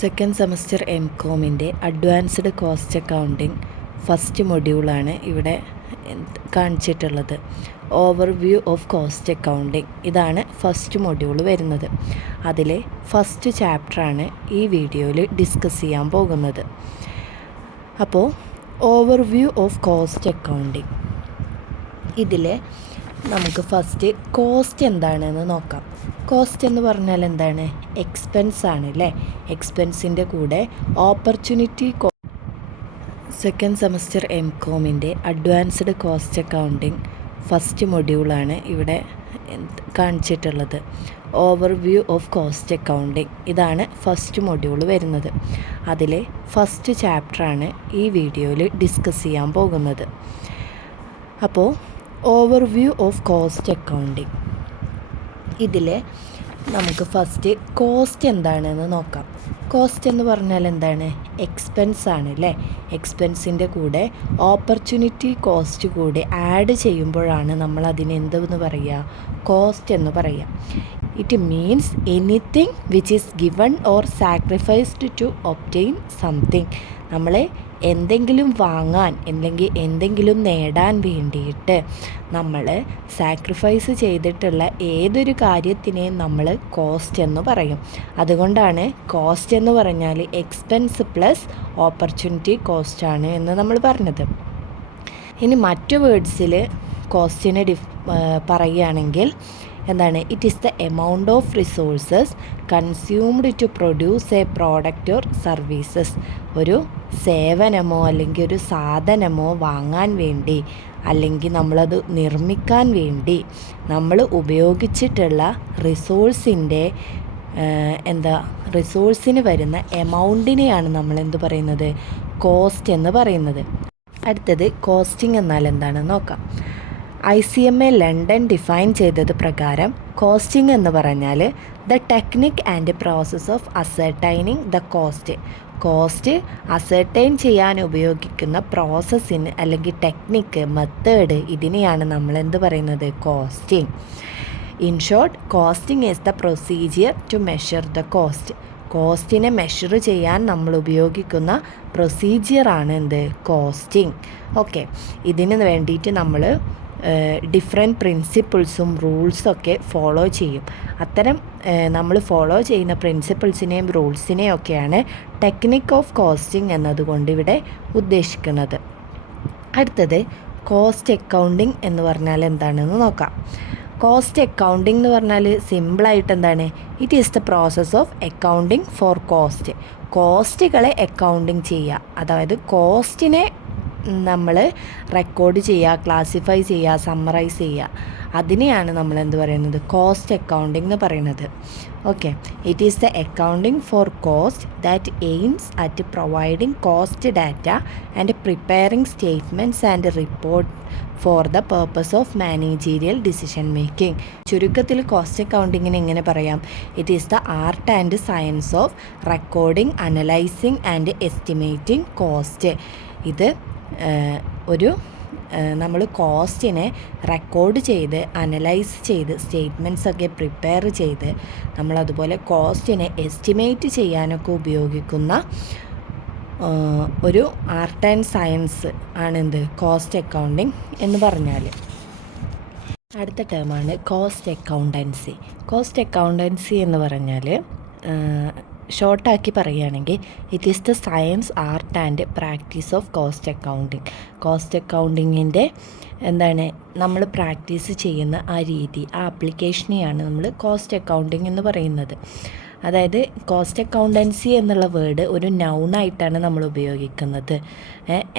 Second semester എംകോമിൻ്റെ advanced cost accounting first മൊഡ്യൂളാണ് ഇവിടെ കാണിച്ചിട്ടുള്ളത്. ഓവർവ്യൂ ഓഫ് കോസ്റ്റ് അക്കൗണ്ടിങ് ഇതാണ് ഫസ്റ്റ് മൊഡ്യൂൾ വരുന്നത്. അതിലെ ഫസ്റ്റ് ചാപ്റ്ററാണ് ഈ വീഡിയോയിൽ ഡിസ്കസ് ചെയ്യാൻ പോകുന്നത്. അപ്പോൾ ഓവർവ്യൂ ഓഫ് കോസ്റ്റ് അക്കൗണ്ടിങ് ഇതിൽ നമുക്ക് ഫസ്റ്റ് കോസ്റ്റ് എന്താണെന്ന് നോക്കാം. കോസ്റ്റ് എന്ന് പറഞ്ഞാൽ എന്താണ്? എക്സ്പെൻസ് ആണ് അല്ലേ? എക്സ്പെൻസിൻ്റെ കൂടെ ഓപ്പർച്യൂണിറ്റി സെക്കൻഡ് സെമസ്റ്റർ എംകോമിൻ്റെ അഡ്വാൻസ്ഡ് കോസ്റ്റ് അക്കൗണ്ടിങ് ഫസ്റ്റ് മൊഡ്യൂളാണ് ഇവിടെ കാണിച്ചിട്ടുള്ളത്. ഓവർവ്യൂ ഓഫ് കോസ്റ്റ് അക്കൗണ്ടിങ് ഇതാണ് ഫസ്റ്റ് മൊഡ്യൂൾ വരുന്നത്. അതിലെ ഫസ്റ്റ് ചാപ്റ്ററാണ് ഈ വീഡിയോയിൽ ഡിസ്കസ് ചെയ്യാൻ പോകുന്നത്. അപ്പോൾ ഓവർവ്യൂ ഓഫ് കോസ്റ്റ് അക്കൗണ്ടിങ് ഇതിൽ നമുക്ക് ഫസ്റ്റ് കോസ്റ്റ് എന്താണെന്ന് നോക്കാം. കോസ്റ്റ് എന്ന് പറഞ്ഞാൽ എന്താണ്? എക്സ്പെൻസ് ആണ് അല്ലേ? എക്സ്പെൻസിൻ്റെ കൂടെ ഓപ്പർച്യൂണിറ്റി കോസ്റ്റ് കൂടി ആഡ് ചെയ്യുമ്പോഴാണ് നമ്മൾ അതിന് എന്തെന്ന് പറയുക? കോസ്റ്റ് എന്ന് പറയുക. It means anything which is given or sacrificed to obtain something. നമ്മൾ എന്തെങ്കിലും വാങ്ങാൻ അല്ലെങ്കിൽ എന്തെങ്കിലും നേടാൻ വേണ്ടിയിട്ട് നമ്മൾ സാക്രിഫൈസ് ചെയ്തിട്ടുള്ള ഏതൊരു കാര്യത്തിനെയും നമ്മൾ കോസ്റ്റ് എന്ന് പറയും. അതുകൊണ്ടാണ് കോസ്റ്റ് എന്ന് പറഞ്ഞാൽ എക്സ്പെൻസ് പ്ലസ് ഓപ്പർച്യൂണിറ്റി കോസ്റ്റാണ് എന്ന് നമ്മൾ പറഞ്ഞത്. ഇനി മറ്റു വേർഡ്സിൽ കോസ്റ്റിനെ പറയുകയാണെങ്കിൽ എന്താണ്? It is the amount of resources consumed to produce a product or services. ഒരു സേവനമോ അല്ലെങ്കിൽ ഒരു സാധനമോ വാങ്ങാൻ വേണ്ടി അല്ലെങ്കിൽ നമ്മളത് നിർമ്മിക്കാൻ വേണ്ടി നമ്മൾ ഉപയോഗിച്ചിട്ടുള്ള റിസോഴ്സിൻ്റെ റിസോഴ്സിന് വരുന്ന എമൗണ്ടിനെയാണ് നമ്മൾ എന്ത് പറയുന്നത്? കോസ്റ്റ് എന്ന് പറയുന്നത്. അടുത്തത് കോസ്റ്റിംഗ് എന്നാൽ എന്താണെന്ന് നോക്കാം. ICMA ലണ്ടൻ ഡിഫൈൻ ചെയ്തത് പ്രകാരം കോസ്റ്റിംഗ് എന്ന് പറഞ്ഞാൽ the technique and process of ascertaining the cost. Cost ascertain ചെയ്യാൻ ഉപയോഗിക്കുന്ന പ്രോസസ്സിന് അല്ലെങ്കിൽ ടെക്നിക്ക്, മെത്തേഡ്, ഇതിനെയാണ് നമ്മൾ എന്ത് പറയുന്നത്? Costing. In short, costing is the procedure to measure the cost. കോസ്റ്റിനെ മെഷർ ചെയ്യാൻ നമ്മൾ ഉപയോഗിക്കുന്ന പ്രൊസീജിയറാണ് എന്ത്? കോസ്റ്റിംഗ്. ഓക്കെ, ഇതിന് വേണ്ടിയിട്ട് നമ്മൾ ഡിഫറെൻറ്റ് പ്രിൻസിപ്പിൾസും റൂൾസൊക്കെ ഫോളോ ചെയ്യും. അത്തരം നമ്മൾ ഫോളോ ചെയ്യുന്ന പ്രിൻസിപ്പിൾസിനെയും റൂൾസിനെയും ഒക്കെയാണ് ടെക്നിക് ഓഫ് കോസ്റ്റിംഗ് എന്നതുകൊണ്ട് ഇവിടെ ഉദ്ദേശിക്കുന്നത്. അടുത്തത് കോസ്റ്റ് അക്കൗണ്ടിങ് എന്ന് പറഞ്ഞാൽ എന്താണെന്ന് നോക്കാം. കോസ്റ്റ് അക്കൗണ്ടിങ് എന്ന് പറഞ്ഞാൽ സിമ്പിളായിട്ട് എന്താണ്? It is the process of accounting for cost. കോസ്റ്റുകളെ അക്കൗണ്ടിങ് ചെയ്യുക, അതായത് കോസ്റ്റിനെ നമ്മൾ റെക്കോർഡ് ചെയ്യുക, ക്ലാസിഫൈ ചെയ്യുക, സമ്മറൈസ് ചെയ്യുക, അതിനെയാണ് നമ്മൾ എന്ത് പറയുന്നത്? കോസ്റ്റ് അക്കൗണ്ടിങ് എന്ന് പറയുന്നത്. Okay, it is the accounting for cost that aims at providing cost data and preparing statements and report for the purpose of managerial decision making. ചുരുക്കത്തിൽ കോസ്റ്റ് അക്കൗണ്ടിങ്ങിന് എങ്ങനെ പറയാം? It is the art and science of recording, analysing and estimating cost. ഇത് നമ്മൾ കോസ്റ്റിനെ record ചെയ്ത് analyse ചെയ്ത് സ്റ്റേറ്റ്മെൻറ്റ്സൊക്കെ prepare ചെയ്ത് നമ്മളതുപോലെ കോസ്റ്റിനെ estimate ചെയ്യാനൊക്കെ ഉപയോഗിക്കുന്ന ഒരു ആർട്ട് ആൻഡ് സയൻസ് ആണെന്ത്? കോസ്റ്റ് അക്കൗണ്ടിങ് എന്ന് പറഞ്ഞാൽ. അടുത്ത ടേമാണ് കോസ്റ്റ് അക്കൗണ്ടൻസി. കോസ്റ്റ് അക്കൗണ്ടൻസി എന്ന് പറഞ്ഞാൽ ഷോർട്ടാക്കി പറയുകയാണെങ്കിൽ it is the science, art and practice of cost accounting. Cost അക്കൗണ്ടിങ്ങിൻ്റെ എന്താണ്? നമ്മൾ പ്രാക്ടീസ് ചെയ്യുന്ന ആ രീതി, ആ ആപ്ലിക്കേഷനെയാണ് നമ്മൾ കോസ്റ്റ് അക്കൗണ്ടിങ് എന്ന് പറയുന്നത്. അതായത് കോസ്റ്റ് അക്കൗണ്ടൻസി എന്നുള്ള വേർഡ് ഒരു നൗണായിട്ടാണ് നമ്മൾ ഉപയോഗിക്കുന്നത്.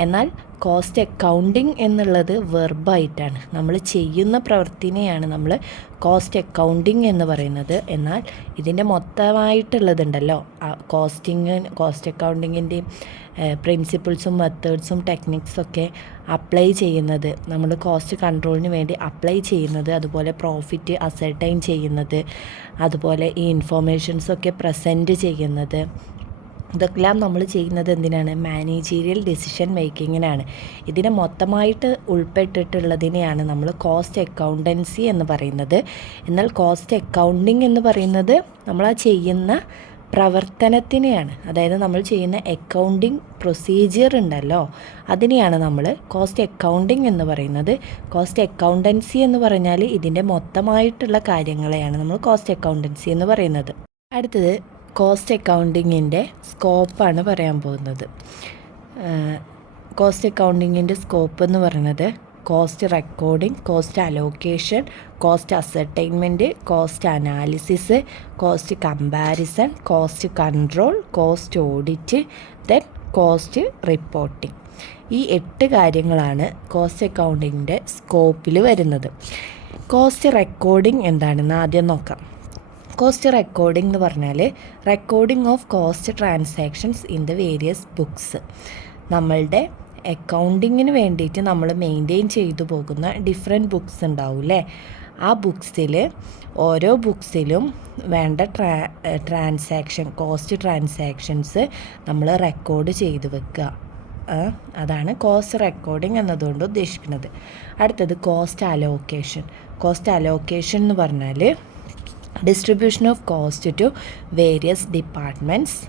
എന്നാൽ കോസ്റ്റ് അക്കൗണ്ടിങ് എന്നുള്ളത് വെർബായിട്ടാണ്. നമ്മൾ ചെയ്യുന്ന പ്രവൃത്തിനെയാണ് നമ്മൾ കോസ്റ്റ് അക്കൗണ്ടിങ് എന്ന് പറയുന്നത്. എന്നാൽ ഇതിൻ്റെ മൊത്തമായിട്ടുള്ളതുണ്ടല്ലോ, കോസ്റ്റ് അക്കൗണ്ടിങ്ങിൻ്റെയും പ്രിൻസിപ്പിൾസും മെത്തേഡ്സും ടെക്നിക്സൊക്കെ അപ്ലൈ ചെയ്യുന്നത്, നമ്മൾ കോസ്റ്റ് കൺട്രോളിന് വേണ്ടി അപ്ലൈ ചെയ്യുന്നത്, അതുപോലെ പ്രോഫിറ്റ് അസർട്ടൈൻ ചെയ്യുന്നത്, അതുപോലെ ഈ ഇൻഫോർമേഷൻസൊക്കെ പ്രസൻറ്റ് ചെയ്യുന്നത്, ഇതൊക്കെല്ലാം നമ്മൾ ചെയ്യുന്നത് എന്തിനാണ്? മാനേജീരിയൽ ഡിസിഷൻ മേക്കിങ്ങിനാണ്. ഇതിനെ മൊത്തമായിട്ട് ഉൾപ്പെട്ടിട്ടുള്ളതിനെയാണ് നമ്മൾ കോസ്റ്റ് അക്കൗണ്ടൻസി എന്ന് പറയുന്നത്. എന്നാൽ കോസ്റ്റ് അക്കൗണ്ടിങ് എന്ന് പറയുന്നത് നമ്മൾ ആ ചെയ്യുന്ന പ്രവർത്തനത്തിനെയാണ്, അതായത് നമ്മൾ ചെയ്യുന്ന അക്കൗണ്ടിങ് പ്രൊസീജിയർ ഉണ്ടല്ലോ, അതിനെയാണ് നമ്മൾ കോസ്റ്റ് അക്കൗണ്ടിങ് എന്ന് പറയുന്നത്. കോസ്റ്റ് അക്കൗണ്ടൻസി എന്ന് പറഞ്ഞാൽ ഇതിൻ്റെ മൊത്തമായിട്ടുള്ള കാര്യങ്ങളെയാണ് നമ്മൾ കോസ്റ്റ് അക്കൗണ്ടൻസി എന്ന് പറയുന്നത്. അടുത്തത് കോസ്റ്റ് അക്കൗണ്ടിങ്ങിൻ്റെ സ്കോപ്പാണ് പറയാൻ പോകുന്നത്. കോസ്റ്റ് അക്കൗണ്ടിങ്ങിൻ്റെ സ്കോപ്പ് എന്ന് പറയുന്നത് cost recording, cost allocation, cost ascertainment, cost analysis, cost comparison, cost control, cost audit, then cost reporting. ഈ 8 കാര്യങ്ങളാണ് കോസ്റ്റ് അക്കൗണ്ടിങ്ങിൻ്റെ സ്കോപ്പിൽ വരുന്നത്. കോസ്റ്റ് റെക്കോർഡിംഗ് എന്താണെന്ന് ആദ്യം നോക്കാം. കോസ്റ്റ് റെക്കോർഡിംഗ് എന്ന് പറഞ്ഞാൽ recording of cost transactions in the various books. നമ്മളുടെ അക്കൗണ്ടിങ്ങിന് വേണ്ടിയിട്ട് നമ്മൾ മെയിൻറ്റെയിൻ ചെയ്തു പോകുന്ന ഡിഫറെൻറ്റ് ബുക്സ് ഉണ്ടാവില്ലേ, ആ ബുക്സിൽ ഓരോ ബുക്സിലും വേണ്ട ട്രാൻസാക്ഷൻ, കോസ്റ്റ് ട്രാൻസാക്ഷൻസ് നമ്മൾ റെക്കോർഡ് ചെയ്ത് വെക്കുക. അതാണ് കോസ്റ്റ് റെക്കോർഡിംഗ് എന്നതുകൊണ്ട് ഉദ്ദേശിക്കുന്നത്. അടുത്തത് കോസ്റ്റ് അലോക്കേഷൻ. കോസ്റ്റ് അലോക്കേഷൻ എന്ന് പറഞ്ഞാൽ distribution of cost to various departments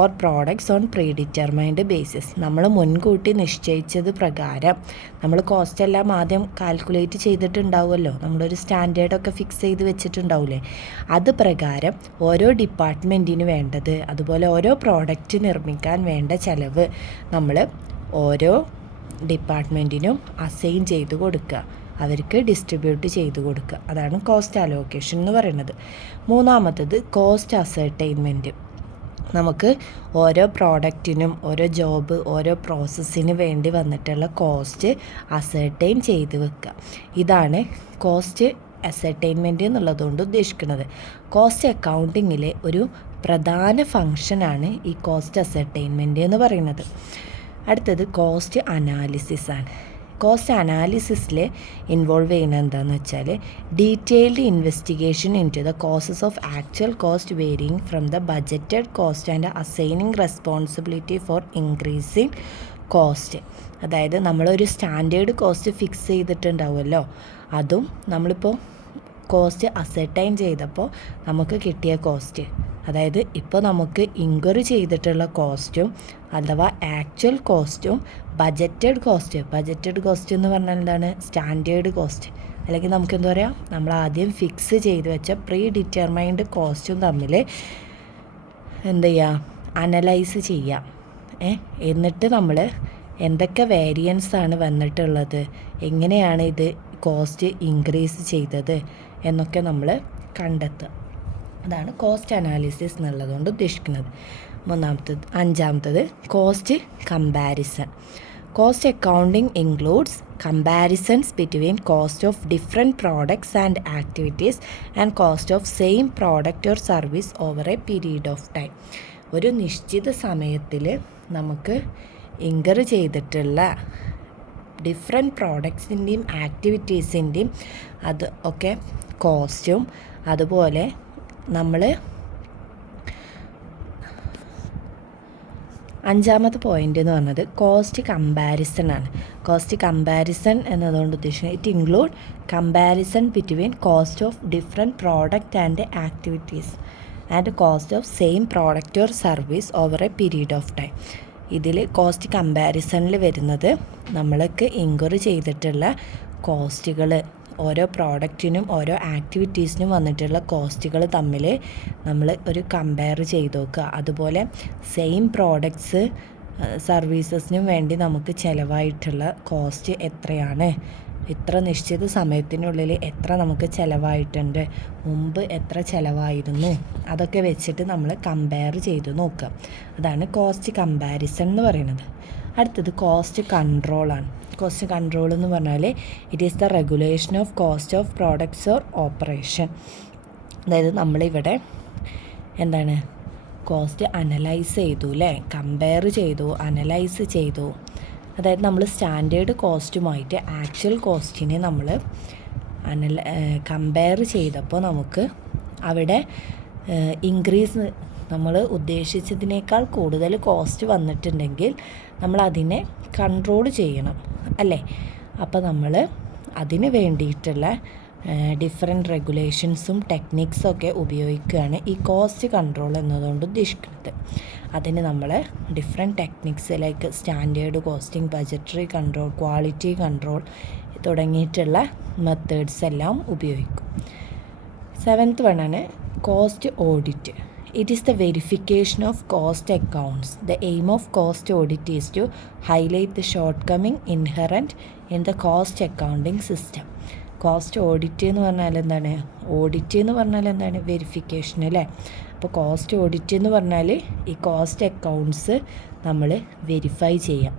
or products on predetermined basis. നമ്മൾ മുൻകൂട്ടി നിശ്ചയിച്ചത് പ്രകാരം നമ്മൾ കോസ്റ്റ് എല്ലാം ആദ്യം കാൽക്കുലേറ്റ് ചെയ്തിട്ടുണ്ടാവുമല്ലോ, നമ്മളൊരു സ്റ്റാൻഡേർഡൊക്കെ ഫിക്സ് ചെയ്ത് വെച്ചിട്ടുണ്ടാവില്ലേ, അത് പ്രകാരം ഓരോ ഡിപ്പാർട്ട്മെൻറ്റിന് വേണ്ടത്, അതുപോലെ ഓരോ പ്രോഡക്റ്റ് നിർമ്മിക്കാൻ വേണ്ട ചിലവ് നമ്മൾ ഓരോ ഡിപ്പാർട്ട്മെൻറ്റിനും അസൈൻ ചെയ്ത് കൊടുക്കുക, അവർക്ക് ഡിസ്ട്രിബ്യൂട്ട് ചെയ്ത് കൊടുക്കുക. അതാണ് കോസ്റ്റ് അലോക്കേഷൻ എന്ന് പറയുന്നത്. മൂന്നാമത്തത് കോസ്റ്റ് അസർട്ടൈൻമെൻറ്റ്. നമുക്ക് ഓരോ പ്രോഡക്റ്റിനും ഓരോ ജോബ്, ഓരോ പ്രോസസ്സിന് വേണ്ടി വന്നിട്ടുള്ള കോസ്റ്റ് അസർട്ടൈൻ ചെയ്ത് വെക്കുക. ഇതാണ് കോസ്റ്റ് അസർട്ടൈൻമെൻറ്റ് എന്നുള്ളതുകൊണ്ട് ഉദ്ദേശിക്കുന്നത്. കോസ്റ്റ് അക്കൗണ്ടിങ്ങിലെ ഒരു പ്രധാന ഫങ്ഷനാണ് ഈ കോസ്റ്റ് അസർട്ടൈൻമെൻറ്റ് എന്ന് പറയുന്നത്. അടുത്തത് കോസ്റ്റ് അനാലിസിസ് ആണ്. കോസ്റ്റ് അനാലിസിസിൽ ഇൻവോൾവ് ചെയ്യുന്നത് എന്താണെന്ന് വെച്ചാൽ detailed investigation into the causes of actual cost varying from the budgeted cost and assigning responsibility for increasing cost. അതായത് നമ്മളൊരു സ്റ്റാൻഡേർഡ് കോസ്റ്റ് ഫിക്സ് ചെയ്തിട്ടുണ്ടാവുമല്ലോ, അതും നമ്മളിപ്പോൾ കോസ്റ്റ് അസർട്ടൈൻ ചെയ്തപ്പോൾ നമുക്ക് കിട്ടിയ കോസ്റ്റ്, അതായത് ഇപ്പോൾ നമുക്ക് ഇൻക്വയറി ചെയ്തിട്ടുള്ള കോസ്റ്റും അഥവാ ആക്ച്വൽ കോസ്റ്റും ബജറ്റഡ് കോസ്റ്റ് എന്ന് പറഞ്ഞാൽ എന്താണ്, സ്റ്റാൻഡേർഡ് കോസ്റ്റ്, അല്ലെങ്കിൽ നമുക്ക് എന്താ പറയുക, നമ്മൾ ആദ്യം ഫിക്സ് ചെയ്ത് വെച്ച പ്രീ ഡിറ്റർമൈൻഡ് കോസ്റ്റും തമ്മിൽ എന്ത് ചെയ്യുക, അനലൈസ് ചെയ്യാം. എന്നിട്ട് നമ്മൾ എന്തൊക്കെ വേരിയൻസ് ആണ് വന്നിട്ടുള്ളത്, എങ്ങനെയാണ് ഇത് കോസ്റ്റ് ഇൻക്രീസ് ചെയ്തത് എന്നൊക്കെ നമ്മൾ കണ്ടെത്തുക. അതാണ് കോസ്റ്റ് അനാലിസിസ് എന്നുള്ളതുകൊണ്ട് ഉദ്ദേശിക്കുന്നത്. അഞ്ചാമത്തത് cost comparison. Cost accounting includes comparisons between cost of different products and activities and cost of same product or service over a period of time. ഒരു നിശ്ചിത സമയത്തിൽ നമുക്ക് ഇൻകർ ചെയ്തിട്ടുള്ള ഡിഫറെൻറ്റ് പ്രോഡക്ട്സിൻ്റെയും ആക്ടിവിറ്റീസിൻ്റെയും അത് ഒക്കെ കോസ്റ്റും, അതുപോലെ നമ്മൾ അഞ്ചാമത്തെ പോയിൻ്റ് എന്ന് പറഞ്ഞത് കോസ്റ്റ് കമ്പാരിസൺ ആണ്. കോസ്റ്റ് കമ്പാരിസൺ എന്നതുകൊണ്ട് ഉദ്ദേശിക്കുന്നത് it include comparison between cost of different product and activities and cost of same product or service over a period of time. ഇതിൽ കോസ്റ്റ് കമ്പാരിസണിൽ വരുന്നത് നമ്മൾക്ക് ഇൻക്വയറി ചെയ്തിട്ടുള്ള കോസ്റ്റുകൾ, ഓരോ പ്രോഡക്റ്റിനും ഓരോ ആക്ടിവിറ്റീസിനും വന്നിട്ടുള്ള കോസ്റ്റുകൾ തമ്മിൽ നമ്മൾ ഒരു കമ്പയർ ചെയ്ത് നോക്കുക. അതുപോലെ സെയിം പ്രോഡക്ട്സ് സർവീസസിനും വേണ്ടി നമുക്ക് ചിലവായിട്ടുള്ള കോസ്റ്റ് എത്രയാണ്, ഇത്ര നിശ്ചിത സമയത്തിനുള്ളിൽ എത്ര നമുക്ക് ചിലവായിട്ടുണ്ട്, മുമ്പ് എത്ര ചിലവായിരുന്നു, അതൊക്കെ വെച്ചിട്ട് നമ്മൾ കമ്പയർ ചെയ്ത് നോക്കുക. അതാണ് കോസ്റ്റ് കമ്പാരിസൺ എന്ന് പറയുന്നത്. അടുത്തത് കോസ്റ്റ് കൺട്രോളാണ്. കോസ്റ്റ് കൺട്രോൾ എന്ന് പറഞ്ഞാൽ it is the regulation of cost of products or operation. അതായത് നമ്മളിവിടെ എന്താണ്, കോസ്റ്റ് അനലൈസ് ചെയ്തു അല്ലേ, കമ്പയർ ചെയ്തു, അനലൈസ് ചെയ്തു. അതായത് നമ്മൾ സ്റ്റാൻഡേർഡ് കോസ്റ്റുമായിട്ട് ആക്ച്വൽ കോസ്റ്റിനെ നമ്മൾ കമ്പയർ ചെയ്തപ്പോൾ നമുക്ക് അവിടെ ഇൻക്രീസ്, നമ്മൾ ഉദ്ദേശിച്ചതിനേക്കാൾ കൂടുതൽ കോസ്റ്റ് വന്നിട്ടുണ്ടെങ്കിൽ നമ്മൾ അതിനെ കൺട്രോൾ ചെയ്യണം അല്ലേ. അപ്പോൾ നമ്മൾ അതിന് വേണ്ടിയിട്ടുള്ള ഡിഫറെൻറ്റ് റെഗുലേഷൻസും ടെക്നിക്സൊക്കെ ഉപയോഗിക്കുകയാണ് ഈ കോസ്റ്റ് കൺട്രോൾ എന്നതുകൊണ്ട് ഉദ്ദേശിക്കുന്നത്. അതിന് നമ്മൾ different techniques like standard costing, budgetary control, quality control തുടങ്ങിയിട്ടുള്ള മെത്തേഡ്സ് എല്ലാം ഉപയോഗിക്കും. 7th വണ്ണാണ് cost audit. It is the verification of cost accounts. The aim of cost audit is to highlight the shortcoming inherent in the cost accounting system. Cost audit എന്ന് പറഞ്ഞാൽ എന്താണ്? Audit എന്ന് പറഞ്ഞാൽ എന്താണ്? വെരിഫിക്കേഷൻ അല്ലേ? അപ്പോൾ കോസ്റ്റ് ഓഡിറ്റ് എന്ന് പറഞ്ഞാൽ ഈ കോസ്റ്റ് അക്കൗണ്ട്സ് നമ്മൾ വെരിഫൈ ചെയ്യാം.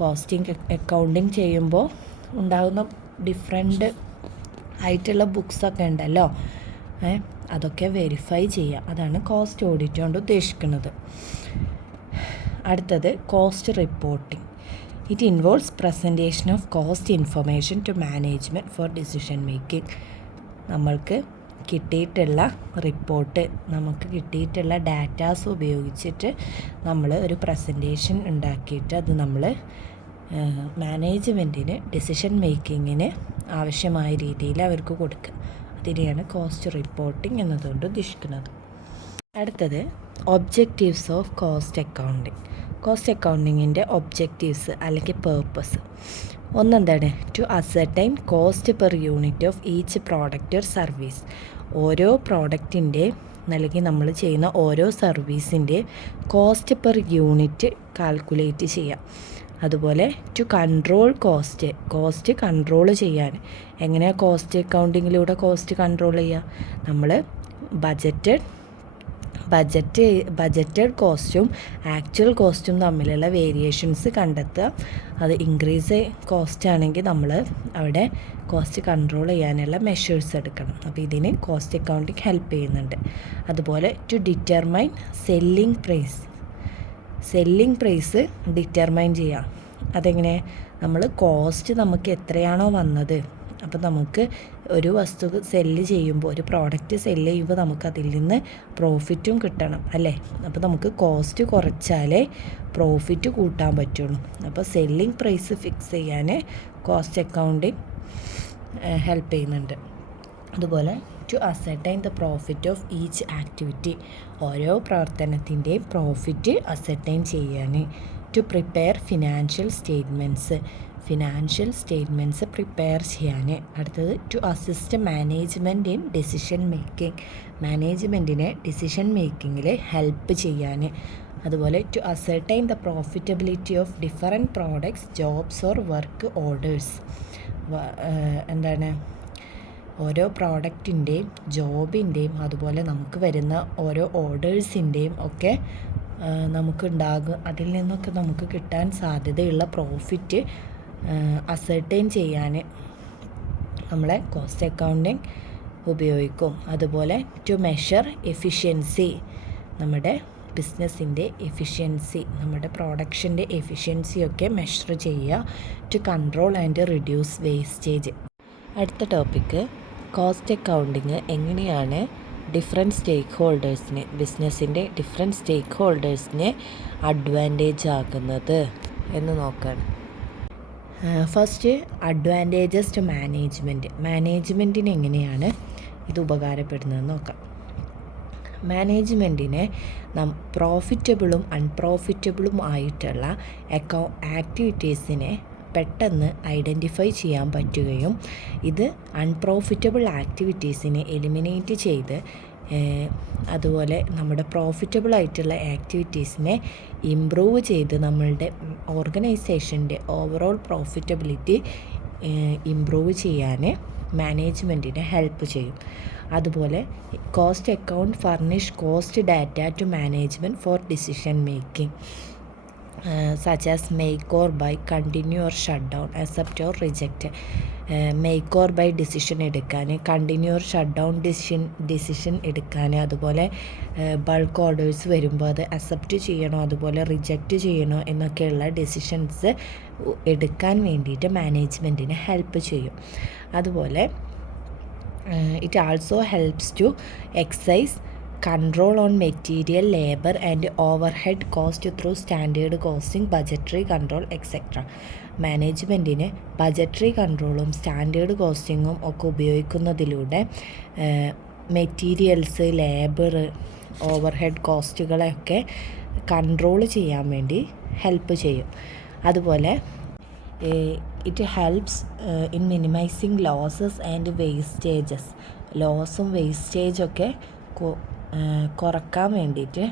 കോസ്റ്റിംഗ് അക്കൗണ്ടിങ് ചെയ്യുമ്പോൾ ഉണ്ടാകുന്ന ഡിഫറെൻ്റ് ആയിട്ടുള്ള ബുക്സൊക്കെ ഉണ്ടല്ലോ, അതൊക്കെ വെരിഫൈ ചെയ്യുക. അതാണ് കോസ്റ്റ് ഓഡിറ്റ് കൊണ്ട് ഉദ്ദേശിക്കുന്നത്. അടുത്തത് cost reporting. It involves presentation of cost information to management for decision making. നമ്മൾക്ക് കിട്ടിയിട്ടുള്ള റിപ്പോർട്ട്, നമുക്ക് കിട്ടിയിട്ടുള്ള ഡാറ്റാസ് ഉപയോഗിച്ചിട്ട് നമ്മൾ ഒരു പ്രസൻറ്റേഷൻ ഉണ്ടാക്കിയിട്ട് അത് നമ്മൾ മാനേജ്മെൻറ്റിന് ഡിസിഷൻ മേക്കിങ്ങിന് ആവശ്യമായ രീതിയിൽ അവർക്ക് കൊടുക്കുക. അതിനെയാണ് കോസ്റ്റ് റിപ്പോർട്ടിംഗ് എന്നതുകൊണ്ട് ഉദ്ദേശിക്കുന്നത്. അടുത്തത് objectives of cost accounting. Cost അക്കൗണ്ടിങ്ങിൻ്റെ ഒബ്ജക്റ്റീവ്സ് അല്ലെങ്കിൽ പേർപ്പസ്. ഒന്നെന്താണ്? To ascertain cost per unit of each product or service. ഓരോ പ്രോഡക്റ്റിൻ്റെ അല്ലെങ്കിൽ നമ്മൾ ചെയ്യുന്ന ഓരോ സർവീസിൻ്റെ കോസ്റ്റ് പെർ യൂണിറ്റ് കാൽക്കുലേറ്റ് ചെയ്യാം. അതുപോലെ ടു കൺട്രോൾ കോസ്റ്റ് കൺട്രോൾ ചെയ്യാൻ. എങ്ങനെയാണ് കോസ്റ്റ് അക്കൗണ്ടിങ്ങിലൂടെ കോസ്റ്റ് കൺട്രോൾ ചെയ്യുക? നമ്മൾ ബജറ്റഡ് കോസ്റ്റും ആക്ച്വൽ കോസ്റ്റും തമ്മിലുള്ള വേരിയേഷൻസ് കണ്ടെത്തുക. അത് ഇൻക്രീസ് കോസ്റ്റ് ആണെങ്കിൽ നമ്മൾ അവിടെ കോസ്റ്റ് കൺട്രോൾ ചെയ്യാനുള്ള മെഷേഴ്സ് എടുക്കണം. അപ്പോൾ ഇതിന് കോസ്റ്റ് അക്കൗണ്ടിങ് ഹെൽപ്പ് ചെയ്യുന്നുണ്ട്. അതുപോലെ to determine selling price determine ചെയ്യാം. അതെങ്ങനെ? നമ്മൾ കോസ്റ്റ് നമുക്ക് എത്രയാണോ വന്നത്, അപ്പോൾ നമുക്ക് ഒരു വസ്തു സെല്ല് ചെയ്യുമ്പോൾ, ഒരു പ്രോഡക്റ്റ് സെല്ല് ചെയ്യുമ്പോൾ നമുക്ക് അതിൽ നിന്ന് പ്രോഫിറ്റും കിട്ടണം അല്ലേ? അപ്പോൾ നമുക്ക് കോസ്റ്റ് കുറച്ചാലേ പ്രോഫിറ്റ് കൂട്ടാൻ പറ്റുള്ളൂ. അപ്പോൾ സെല്ലിംഗ് പ്രൈസ് ഫിക്സ് ചെയ്യാൻ കോസ്റ്റ് അക്കൗണ്ടിങ് ഹെൽപ്പ് ചെയ്യുന്നുണ്ട്. അതുപോലെ to ascertain the profit of each activity. ഓരോ പ്രവർത്തനത്തിൻ്റെയും പ്രോഫിറ്റ് അസർട്ടൈൻ ചെയ്യാൻ. To prepare financial statements prepare ചെയ്യാൻ. അടുത്തത് to assist management in decision making. മാനേജ്മെൻറ്റിനെ ഡിസിഷൻ മേക്കിങ്ങിൽ ഹെൽപ്പ് ചെയ്യാൻ. അതുപോലെ to ascertain the profitability of different products, jobs or work orders. എന്താണ്? ഓരോ പ്രോഡക്റ്റിൻ്റെയും ജോബിൻ്റെയും അതുപോലെ നമുക്ക് വരുന്ന ഓരോ ഓർഡേഴ്സിൻ്റെയും ഒക്കെ നമുക്കുണ്ടാകും, അതിൽ നിന്നൊക്കെ നമുക്ക് കിട്ടാൻ സാധ്യതയുള്ള പ്രോഫിറ്റ് അസർട്ടൈൻ ചെയ്യാൻ നമ്മളെ കോസ്റ്റ് അക്കൗണ്ടിങ് ഉപയോഗിക്കും. അതുപോലെ ടു മെഷർ എഫിഷ്യൻസി, നമ്മുടെ ബിസിനസ്സിൻ്റെ എഫിഷ്യൻസി, നമ്മുടെ പ്രൊഡക്ഷൻ്റെ എഫിഷ്യൻസിയൊക്കെ മെഷർ ചെയ്യുക. To control and reduce wastage. അടുത്ത ടോപ്പിക്ക് കോസ്റ്റ് അക്കൗണ്ടിങ് എങ്ങനെയാണ് ഡിഫറെൻറ്റ് സ്റ്റേക്ക് ഹോൾഡേഴ്സിന്, ബിസിനസ്സിൻ്റെ ഡിഫറെൻറ്റ് സ്റ്റേക്ക് ഹോൾഡേഴ്സിനെ അഡ്വാൻറ്റേജ് ആക്കുന്നത് എന്ന് നോക്കാം. ഫസ്റ്റ് അഡ്വാൻറ്റേജസ് ടു മാനേജ്മെൻറ്റിന് എങ്ങനെയാണ് ഇത് ഉപകാരപ്പെടുന്നതെന്ന് നോക്കാം. മാനേജ്മെൻറ്റിനെ പ്രോഫിറ്റബിളും അൺപ്രോഫിറ്റബിളും ആയിട്ടുള്ള ആക്ടിവിറ്റീസിനെ പെട്ടെന്ന് ഐഡൻറ്റിഫൈ ചെയ്യാൻ പറ്റുകയും ഇത് അൺപ്രോഫിറ്റബിൾ ആക്ടിവിറ്റീസിനെ എലിമിനേറ്റ് ചെയ്ത് അതുപോലെ നമ്മുടെ പ്രോഫിറ്റബിൾ ആയിട്ടുള്ള ആക്ടിവിറ്റീസിനെ ഇംപ്രൂവ് ചെയ്ത് നമ്മളുടെ ഓർഗനൈസേഷൻ്റെ ഓവറോൾ പ്രോഫിറ്റബിലിറ്റി ഇംപ്രൂവ് ചെയ്യാൻ മാനേജ്മെൻറ്റിനെ ഹെൽപ്പ് ചെയ്യും. അതുപോലെ cost account furnish cost data to management for decision making such as make or buy, continue or shut down, accept or reject. Make or buy decision എടുക്കാൻ, continue or shut down decision എടുക്കാൻ, അതുപോലെ bulk orders വരുമ്പോൾ അത് accept ചെയ്യണോ അതുപോലെ reject ചെയ്യണോ എന്നൊക്കെയുള്ള decisions എടുക്കാൻ വേണ്ടിയിട്ട് മാനേജ്മെൻറ്റിനെ ഹെൽപ്പ് ചെയ്യും. അതുപോലെ it also helps to exercise control on material, labor and overhead cost through standard costing, budgetary control, etc. മാനേജ്മെൻറ്റിന് ബജറ്ററി കൺട്രോളും സ്റ്റാൻഡേർഡ് കോസ്റ്റിങ്ങും ഒക്കെ ഉപയോഗിക്കുന്നതിലൂടെ മെറ്റീരിയൽസ്, ലേബർ, ഓവർഹെഡ് കോസ്റ്റുകളെയൊക്കെ കൺട്രോൾ ചെയ്യാൻ വേണ്ടി ഹെൽപ്പ് ചെയ്യും. അതുപോലെ it helps in minimising losses and wastages. ലോസും വേസ്റ്റേജൊക്കെ കുറക്കാൻ വേണ്ടിയിട്ട്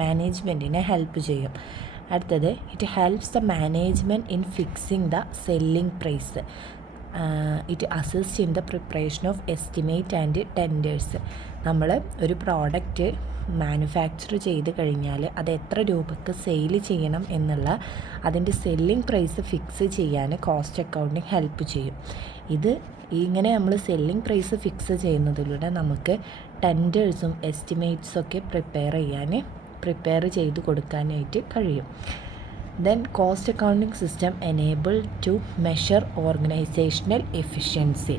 മാനേജ്മെൻറ്റിനെ ഹെൽപ്പ് ചെയ്യും. അടുത്തത് it helps the management in fixing the selling price. It assist in the preparation of estimate and tenders. നമ്മൾ ഒരു പ്രോഡക്റ്റ് മാനുഫാക്ചർ ചെയ്ത് കഴിഞ്ഞാൽ അത് എത്ര രൂപയ്ക്ക് സെയിൽ ചെയ്യണം എന്നുള്ള അതിൻ്റെ സെല്ലിംഗ് പ്രൈസ് ഫിക്സ് ചെയ്യാൻ കോസ്റ്റ് അക്കൗണ്ടിങ് ഹെൽപ്പ് ചെയ്യും. ഇങ്ങനെ നമ്മൾ സെല്ലിംഗ് പ്രൈസ് ഫിക്സ് ചെയ്യുന്നതിലൂടെ നമുക്ക് ടെൻഡേഴ്സും എസ്റ്റിമേറ്റ്സൊക്കെ പ്രിപ്പയർ ചെയ്ത് കൊടുക്കാനായിട്ട് കഴിയും. Then cost accounting system enable to measure organizational efficiency.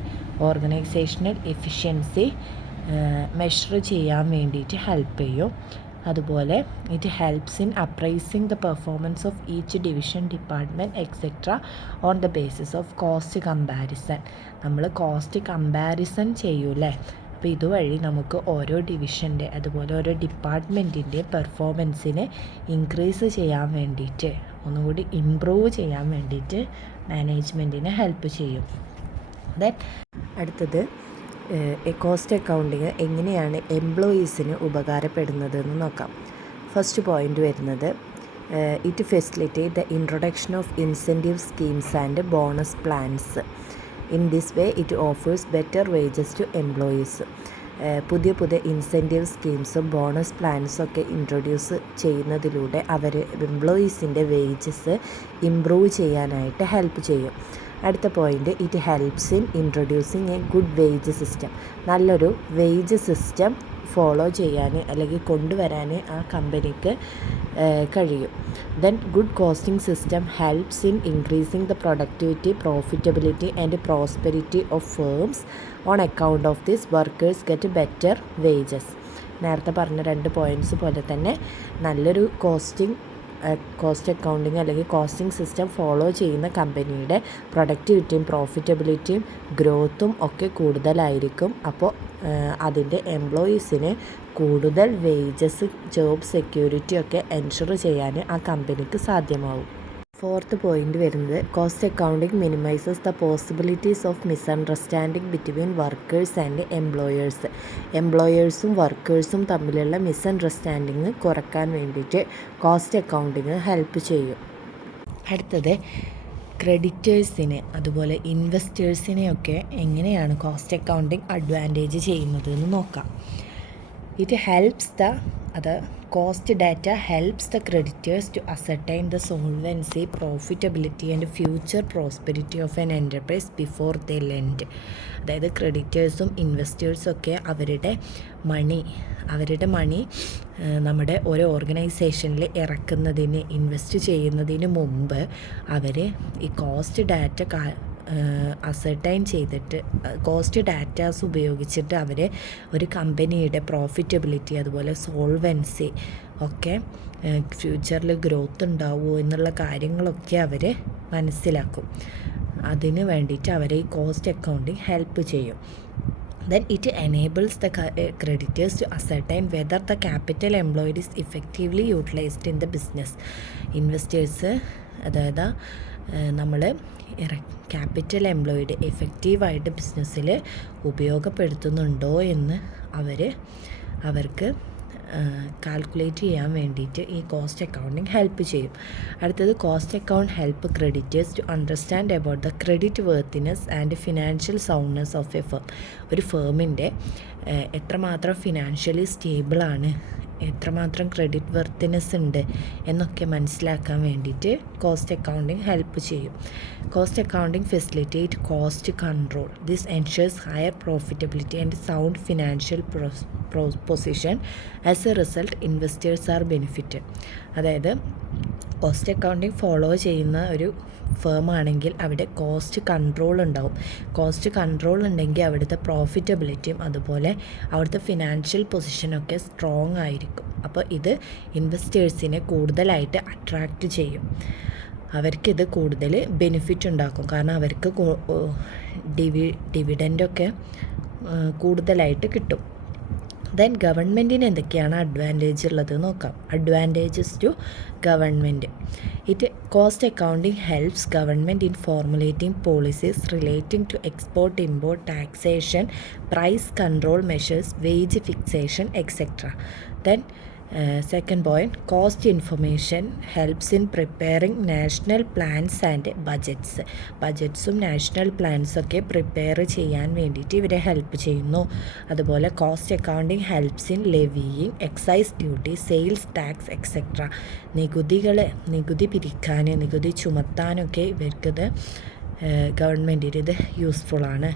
Organizational efficiency measure ചെയ്യാൻ വേണ്ടിയിട്ട് ഹെൽപ്പ് ചെയ്യും. അതുപോലെ it helps in appraising the performance of each division, department etcetera on the basis of cost comparison. നമ്മൾ cost comparison ചെയ്യൂലേ, അപ്പോൾ ഇതുവഴി നമുക്ക് ഓരോ ഡിവിഷൻ്റെ അതുപോലെ ഓരോ ഡിപ്പാർട്ട്മെൻറ്റിൻ്റെ പെർഫോമൻസിനെ ഇൻക്രീസ് ചെയ്യാൻ വേണ്ടിയിട്ട്, ഒന്നുകൂടി ഇമ്പ്രൂവ് ചെയ്യാൻ വേണ്ടിയിട്ട് മാനേജ്മെൻറ്റിനെ ഹെൽപ്പ് ചെയ്യും. ദെൻ അടുത്തത് കോസ്റ്റ് അക്കൗണ്ടിങ് എങ്ങനെയാണ് എംപ്ലോയീസിന് ഉപകാരപ്പെടുന്നതെന്ന് നോക്കാം. ഫസ്റ്റ് പോയിൻ്റ് വരുന്നത് it facilitate the introduction of incentive schemes and bonus plans. In this way it offers better wages to employees. പുതിയ ഇൻസെൻറ്റീവ് സ്കീംസും ബോണസ് പ്ലാൻസൊക്കെ ഇൻട്രൊഡ്യൂസ് ചെയ്യുന്നതിലൂടെ എംപ്ലോയീസിൻ്റെ വേജസ് ഇമ്പ്രൂവ് ചെയ്യാനായിട്ട് ഹെൽപ്പ് ചെയ്യും. അടുത്ത point it helps in introducing a good wage system. നല്ലൊരു wage system follow ചെയ്യാൻ അല്ലെങ്കിൽ കൊണ്ടുവരാൻ ആ കമ്പനിക്ക് കഴിയും. Then good costing system helps in increasing the productivity, profitability and prosperity of firms. On account of this workers get better wages. നേരത്തെ പറഞ്ഞ 2 points പോലെ തന്നെ നല്ലൊരു കോസ്റ്റ് അക്കൗണ്ടിങ് അല്ലെങ്കിൽ കോസ്റ്റിംഗ് സിസ്റ്റം ഫോളോ ചെയ്യുന്ന കമ്പനിയുടെ പ്രൊഡക്ടിവിറ്റിയും പ്രോഫിറ്റബിലിറ്റിയും ഗ്രോത്തും ഒക്കെ കൂടുതലായിരിക്കും. അപ്പോൾ അതിൻ്റെ എംപ്ലോയീസിന് കൂടുതൽ വേജസ്, ജോബ് സെക്യൂരിറ്റി ഒക്കെ എൻഷുർ ചെയ്യാൻ ആ കമ്പനിക്ക് സാധ്യമാവും. ഫോർത്ത് പോയിൻ്റ് വരുന്നത് cost accounting minimises the possibilities of misunderstanding between workers and employers. എംപ്ലോയേഴ്സും വർക്കേഴ്സും തമ്മിലുള്ള മിസ്അണ്ടർസ്റ്റാൻഡിങ് കുറക്കാൻ വേണ്ടിയിട്ട് കോസ്റ്റ് അക്കൗണ്ടിങ് ഹെൽപ്പ് ചെയ്യും. അടുത്തത് ക്രെഡിറ്റേഴ്സിനെ അതുപോലെ ഇൻവെസ്റ്റേഴ്സിനെയൊക്കെ എങ്ങനെയാണ് കോസ്റ്റ് അക്കൗണ്ടിങ് അഡ്വാൻറ്റേജ് ചെയ്യുന്നതെന്ന് നോക്കാം. It helps cost data helps the creditors to ascertain the solvency, profitability and future prosperity of an enterprise before the lend. അതായത് ക്രെഡിറ്റേഴ്സും ഇൻവെസ്റ്റേഴ്സും ഒക്കെ അവരുടെ മണി നമ്മുടെ ഓരോ ഓർഗനൈസേഷനിൽ ഇൻവെസ്റ്റ് ചെയ്യുന്നതിന് മുമ്പ് അവർ ഈ കോസ്റ്റ് ഡാറ്റ അസർട്ടൈൻ ചെയ്തിട്ട് കോസ്റ്റ് ഡാറ്റാസ് ഉപയോഗിച്ചിട്ട് അവർ ഒരു കമ്പനിയുടെ പ്രോഫിറ്റബിലിറ്റി അതുപോലെ സോൾവൻസി ഒക്കെ ഫ്യൂച്ചറിൽ ഗ്രോത്ത് ഉണ്ടാവുമോ എന്നുള്ള കാര്യങ്ങളൊക്കെ അവർ മനസ്സിലാക്കും. അതിന് വേണ്ടിയിട്ട് അവരെ ഈ കോസ്റ്റ് അക്കൗണ്ടിങ് ഹെൽപ്പ് ചെയ്യും. Then it enables the creditors to ascertain whether the capital employed is effectively utilized in the business. Investors അതായത് നമ്മൾ ക്യാപിറ്റൽ എംപ്ലോയിഡ് എഫക്റ്റീവായിട്ട് ബിസിനസ്സിൽ ഉപയോഗപ്പെടുത്തുന്നുണ്ടോ എന്ന് അവർക്ക് കാൽക്കുലേറ്റ് ചെയ്യാൻ വേണ്ടിയിട്ട് ഈ കോസ്റ്റ് അക്കൗണ്ടിങ് ഹെൽപ്പ് ചെയ്യും. അടുത്തത് cost account help creditors to understand about the credit worthiness and financial soundness of a firm. ഒരു ഫേമിൻ്റെ എത്രമാത്രം ഫിനാൻഷ്യലി സ്റ്റേബിളാണ്, എത്രമാത്രം ക്രെഡിറ്റ് വർത്തിനെസ് ഉണ്ട് എന്നൊക്കെ മനസ്സിലാക്കാൻ വേണ്ടിയിട്ട് കോസ്റ്റ് അക്കൗണ്ടിങ് ഹെൽപ്പ് ചെയ്യും. Cost accounting facilitate cost control. This ensures higher profitability and sound financial position. As A result investors R benefited. അതായത് കോസ്റ്റ് അക്കൗണ്ടിങ് ഫോളോ ചെയ്യുന്ന ഒരു ഫേം ആണെങ്കിൽ അവിടെ കോസ്റ്റ് കൺട്രോൾ ഉണ്ടാവും. കോസ്റ്റ് കൺട്രോൾ ഉണ്ടെങ്കിൽ അവിടുത്തെ പ്രോഫിറ്റബിലിറ്റിയും അതുപോലെ അവിടുത്തെ ഫിനാൻഷ്യൽ പൊസിഷനൊക്കെ സ്ട്രോങ് ആയിരിക്കും. അപ്പോൾ ഇത് ഇൻവെസ്റ്റേഴ്സിനെ കൂടുതലായിട്ട് അട്രാക്റ്റ് ചെയ്യും. അവർക്കിത് കൂടുതൽ ബെനിഫിറ്റ് ഉണ്ടാക്കും. കാരണം അവർക്ക് ഡിവിഡൻഡൊക്കെ കൂടുതലായിട്ട് കിട്ടും. ദെൻ ഗവൺമെൻറ്റിന് എന്തൊക്കെയാണ് അഡ്വാൻറ്റേജ് ഉള്ളത് നോക്കാം. Advantages to government. Cost accounting helps government in formulating policies relating to export, import, taxation, price control measures, wage fixation etcetera. Then second point, cost information helps in preparing national plans and budgets. ബജറ്റ്സും national പ്ലാൻസൊക്കെ prepare ചെയ്യാൻ വേണ്ടിയിട്ട് ഇവരെ help ചെയ്യുന്നു. അതുപോലെ cost accounting helps in levying excise duty, sales tax etcetera. നികുതി പിരിക്കാൻ, നികുതി ചുമത്താനൊക്കെ ഇവർക്കിത് ഗവൺമെൻറ്റിന് ഇത് യൂസ്ഫുള്ളാണ്.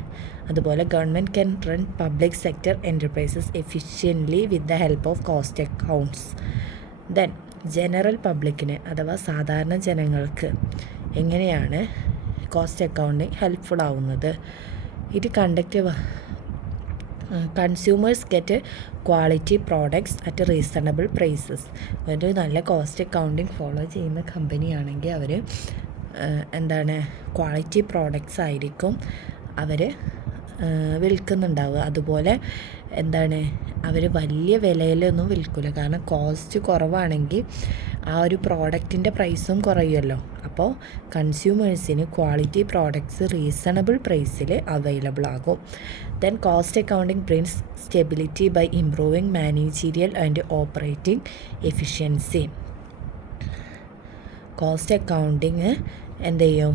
അതുപോലെ government can run public sector enterprises efficiently with the help of cost accounts. Then general പബ്ലിക്കിന് അഥവാ സാധാരണ ജനങ്ങൾക്ക് എങ്ങനെയാണ് കോസ്റ്റ് അക്കൗണ്ടിങ് ഹെൽപ്ഫുൾ ആവുന്നത്? ഇത് consumers get quality products at reasonable prices. ഒരു നല്ല കോസ്റ്റ് അക്കൗണ്ടിങ് ഫോളോ ചെയ്യുന്ന കമ്പനിയാണെങ്കിൽ അവർ ക്വാളിറ്റി പ്രോഡക്ട്സ് ആയിരിക്കും അവർ വിൽക്കുന്നുണ്ടാവുക. അതുപോലെ അവർ വലിയ വിലയിലൊന്നും വിൽക്കില്ല. കാരണം കോസ്റ്റ് കുറവാണെങ്കിൽ ആ ഒരു പ്രോഡക്റ്റിൻ്റെ പ്രൈസും കുറയുമല്ലോ. അപ്പോൾ കൺസ്യൂമേഴ്സിന് ക്വാളിറ്റി പ്രോഡക്ട്സ് റീസണബിൾ പ്രൈസിൽ അവൈലബിൾ ആകും. Then cost accounting brings stability by improving managerial and operating efficiency. Cost accounting എന്ത് ചെയ്യും?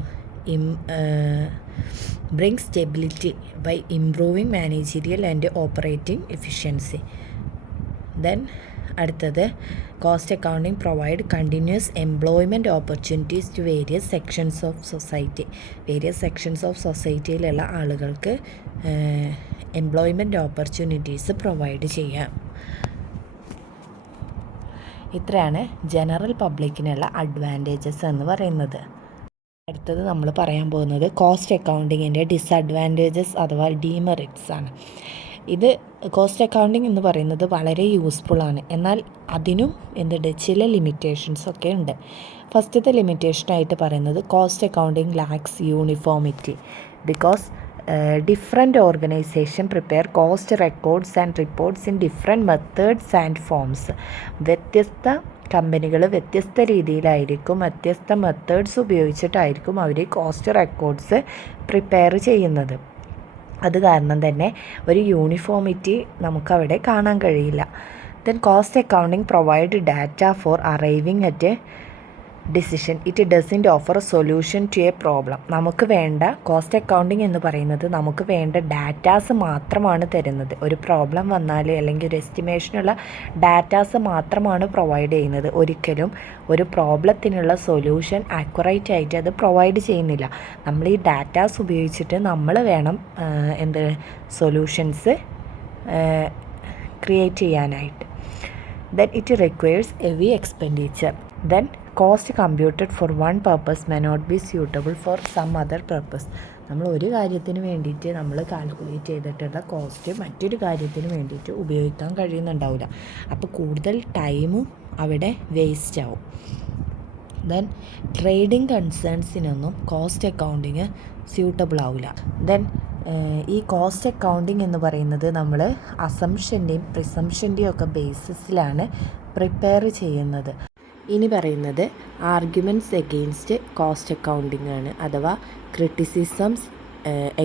Bring stability by improving managerial and operating efficiency. Then അടുത്തത്, cost accounting provide continuous employment opportunities to various sections of society. Various sections of സൊസൈറ്റിയിലുള്ള ആളുകൾക്ക് employment opportunities provide ചെയ്യാം. ഇത്രയാണ് general പബ്ലിക്കിനുള്ള advantages എന്ന് പറയുന്നത്. അടുത്തത് നമ്മൾ പറയാൻ പോകുന്നത് കോസ്റ്റ് അക്കൗണ്ടിങ്ങിൻ്റെ ഡിസഡ്വാൻറ്റേജസ് അഥവാ ഡീമെറിറ്റ്സ് ആണ്. ഇത് കോസ്റ്റ് അക്കൗണ്ടിങ് എന്ന് പറയുന്നത് വളരെ യൂസ്ഫുള്ളാണ്. എന്നാൽ അതിനും ചില ലിമിറ്റേഷൻസ് ഒക്കെ ഉണ്ട്. ഫസ്റ്റത്തെ ലിമിറ്റേഷനായിട്ട് പറയുന്നത് cost accounting lacks uniformity because different organisation prepare cost records and reports in different methods and forms. വ്യത്യസ്ത കമ്പനികൾ വ്യത്യസ്ത രീതിയിലായിരിക്കും, വ്യത്യസ്ത മെത്തേഡ്സ് ഉപയോഗിച്ചിട്ടായിരിക്കും അവർ കോസ്റ്റ് റെക്കോർഡ്സ് പ്രിപ്പയർ ചെയ്യുന്നത്. അത് കാരണം തന്നെ ഒരു യൂണിഫോമിറ്റി നമുക്കവിടെ കാണാൻ കഴിയില്ല. Then cost accounting provide data for arriving at decision. It doesn't offer a solution to a problem. നമുക്ക് വേണ്ട കോസ്റ്റ് അക്കൗണ്ടിങ് എന്ന് പറയുന്നത് നമുക്ക് വേണ്ട ഡാറ്റാസ് മാത്രമാണ് തരുന്നത്. ഒരു പ്രോബ്ലം വന്നാൽ അല്ലെങ്കിൽ ഒരു എസ്റ്റിമേഷനുള്ള ഡാറ്റാസ് മാത്രമാണ് പ്രൊവൈഡ് ചെയ്യുന്നത്. ഒരിക്കലും ഒരു പ്രോബ്ലത്തിനുള്ള സൊല്യൂഷൻ ആക്യുറേറ്റ് ആയിട്ട് അത് പ്രൊവൈഡ് ചെയ്യുന്നില്ല. നമ്മൾ ഈ ഡാറ്റാസ് ഉപയോഗിച്ചിട്ട് നമ്മൾ വേണം സൊല്യൂഷൻസ് ക്രിയേറ്റ് ചെയ്യാനായിട്ട്. Then it requires heavy expenditure. Then cost computed for one purpose may not be suitable for some other purpose. നമ്മൾ ഒരു കാര്യത്തിന് വേണ്ടിയിട്ട് നമ്മൾ കാൽക്കുലേറ്റ് ചെയ്തിട്ടുള്ള കോസ്റ്റ് മറ്റൊരു കാര്യത്തിന് വേണ്ടിയിട്ട് ഉപയോഗിക്കാൻ കഴിയുന്നുണ്ടാവില്ല. അപ്പോൾ കൂടുതൽ ടൈമും അവിടെ വേസ്റ്റ് ആവും. ദെൻ ട്രേഡിംഗ് കൺസേൺസിനൊന്നും കോസ്റ്റ് അക്കൗണ്ടിങ് സ്യൂട്ടബിൾ ആവില്ല. ദെൻ ഈ കോസ്റ്റ് അക്കൗണ്ടിങ് എന്ന് പറയുന്നത് നമ്മൾ അസംഷൻ്റെയും പ്രിസംഷൻ്റെയും ഒക്കെ ബേസിസിലാണ് പ്രിപ്പയർ ചെയ്യുന്നത്. ഇനി പറയുന്നത് ആർഗ്യുമെൻറ്റ്സ് എഗെയിൻസ്റ്റ് കോസ്റ്റ് അക്കൗണ്ടിങ് ആണ്, അഥവാ criticisms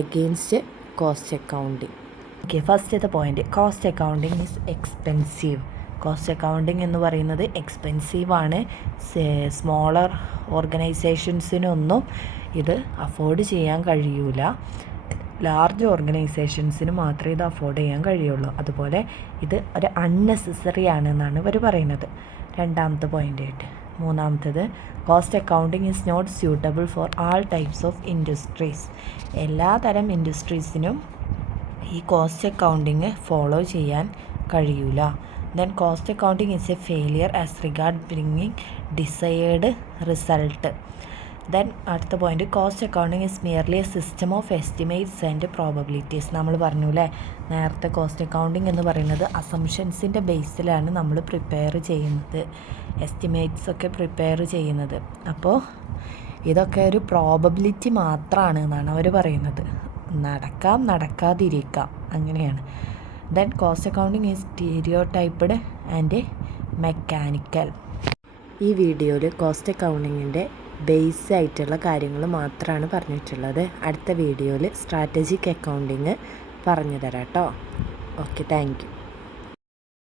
against cost accounting. Okay, ഫസ്റ്റത്തെ point, cost accounting is expensive. Cost accounting എന്ന് പറയുന്നത് എക്സ്പെൻസീവാണ്. സ്മോളർ ഓർഗനൈസേഷൻസിനൊന്നും ഇത് അഫോർഡ് ചെയ്യാൻ കഴിയൂല. ലാർജ് ഓർഗനൈസേഷൻസിന് മാത്രമേ ഇത് അഫോർഡ് ചെയ്യാൻ കഴിയുള്ളൂ. അതുപോലെ ഇത് ഒരു അൺനെസസറി ആണെന്നാണ് ഇവർ പറയുന്നത്. രണ്ടാമത്തെ പോയിൻ്റായിട്ട്. മൂന്നാമത്തത്, cost accounting is not suitable for all types of industries. എല്ലാ തരം ഇൻഡസ്ട്രീസിനും ഈ കോസ്റ്റ് അക്കൗണ്ടിങ് ഫോളോ ചെയ്യാൻ കഴിയൂല. Then cost accounting is a failure as regard bringing desired result. Then അടുത്ത point, cost accounting is merely a system of estimates and probabilities. നമ്മൾ പറഞ്ഞു അല്ലേ നേരത്തെ, കോസ്റ്റ് അക്കൗണ്ടിങ് എന്ന് പറയുന്നത് അസംഷൻസിൻ്റെ ബേസിലാണ് നമ്മൾ പ്രിപ്പയർ ചെയ്യുന്നത്, എസ്റ്റിമേറ്റ്സ് ഒക്കെ പ്രിപ്പയർ ചെയ്യുന്നത്. അപ്പോൾ ഇതൊക്കെ ഒരു പ്രോബബിലിറ്റി മാത്രമാണ് എന്നാണ് അവർ പറയുന്നത്. നടക്കാം, നടക്കാതിരിക്കാം, അങ്ങനെയാണ്. Then cost accounting is stereotyped and mechanical. ഈ വീഡിയോയിൽ കോസ്റ്റ് അക്കൗണ്ടിങ്ങിൻ്റെ ബേസ് ആയിട്ടുള്ള കാര്യങ്ങൾ മാത്രമാണ് പറഞ്ഞിട്ടുള്ളത്. അടുത്ത വീഡിയോയിൽ സ്ട്രാറ്റജിക് അക്കൗണ്ടിങ് പറഞ്ഞു തരാം കേട്ടോ. Okay, thank you.